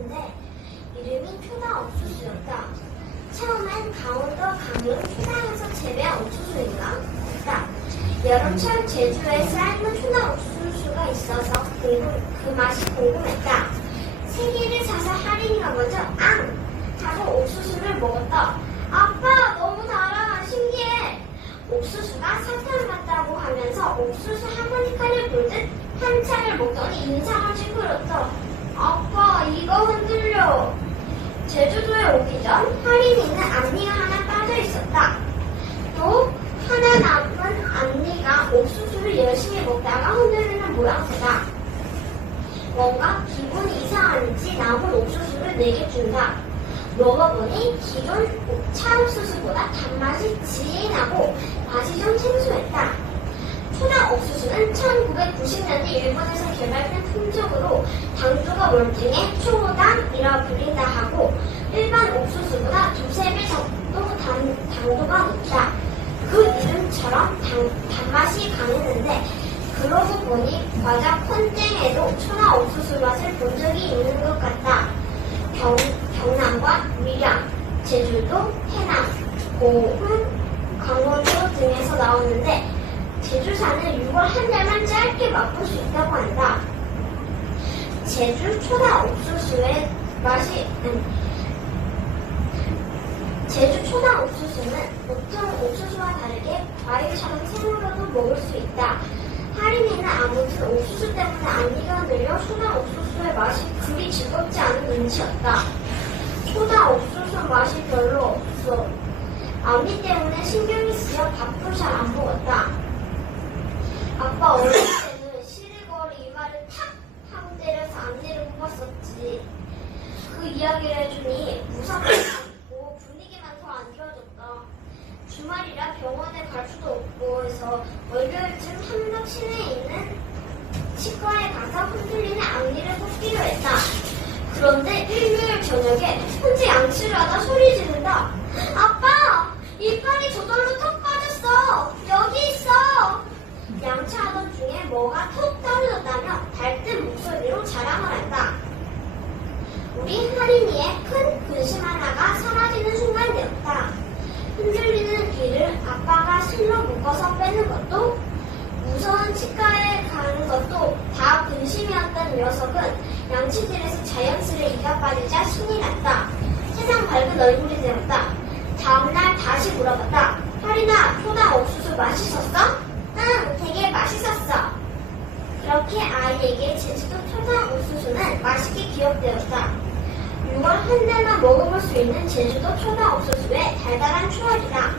있었는데 이름이 초당 옥수수였다. 처음엔 강원도 강릉 초당에서 재배한 옥수수인가? 했다. 여름철 제주에 삶은 초당 옥수수가 있어서 궁금, 그 맛이 궁금했다. 세 개를 사서 할인이가 먼저 앙! 하고 옥수수를 먹었다. 아빠 너무 달아 신기해. 옥수수가 사탕 같다고 하면서 옥수수 하모니카를 불듯 한창을 먹더니 인상을 찌푸렸다. 아빠 이거 흔들려. 제주도에 오기 전 할인이는 앞니가 하나 빠져 있었다. 또 하나 남은 앞니가 옥수수를 열심히 먹다가 흔들리는 모양새다. 뭔가 기분이 이상한지 남은 옥수수를 내게 준다. 먹어보니 기존 차옥수수보다 단맛이 진하고 맛이 좀 생소했다. 초당 옥수수는 1990년대 일본에서 개발된 품종으로 당도가 월등해 초당이라 불린다 하고 일반 옥수수보다 두세 배 정도 당, 당도가 높다. 그 이름처럼 단, 단맛이 강했는데 그러고 보니 과자 콘땡에도 초당 옥수수 맛을 본 적이 있는 것 같다. 경, 경남과 밀양, 제주도, 해남, 고흥, 강원도 등에서 나오는데 6월 한 달만 짧게 맛볼 수 있다고 한다. 제주 초당 옥수수의 맛이 음, 제주 초당 옥수수는 보통 옥수수와 다르게 과일처럼 생으로도 먹을 수 있다. 할인이는 아무튼 옥수수 때문에 앞니가 늘려 초당 옥수수의 맛이 그리 즐겁지 않은 눈치였다. 초당 옥수수 맛이 별로 없어. 앞니 때문에 신경이 쓰여 밥도 잘 안 먹었다. 아빠 어릴 때는 시리거리 이마를 탁 하고 때려서 앞니를 뽑았었지. 그 이야기를 해주니 무섭고 분위기만 더 안 좋아졌다. 주말이라 병원에 갈 수도 없고 해서 월요일쯤 함덕 시내에 있는 치과에 가서 흔들리는 앞니를 뽑기로 했다. 그런데 일요일 저녁에 혼자 양치를 하다 소리 지른다. 아빠! 이빨이 저절로 턱 빠졌어! 여기 있어! 뭐가 톡 떨어졌다며 밝은 목소리로 자랑을 한다. 우리 할인이의 큰 근심 하나가 사라지는 순간이었다. 흔들리는 귀를 아빠가 실로 묶어서 빼는 것도 무서운 치과에 가는 것도 다 근심이었던 녀석은 양치질에서 자연스레 이가 빠지자 신이 났다. 세상 밝은 얼굴이 되었다. 다음날 다시 물어봤다. 할인아, 초당 옥수수 맛있었어? 응, 되게 맛있었어. 그렇게 아이에게 제주도 초당 옥수수는 맛있게 기억되었다. 6월 한 달만 먹어볼 수 있는 제주도 초당 옥수수의 달달한 추억이다.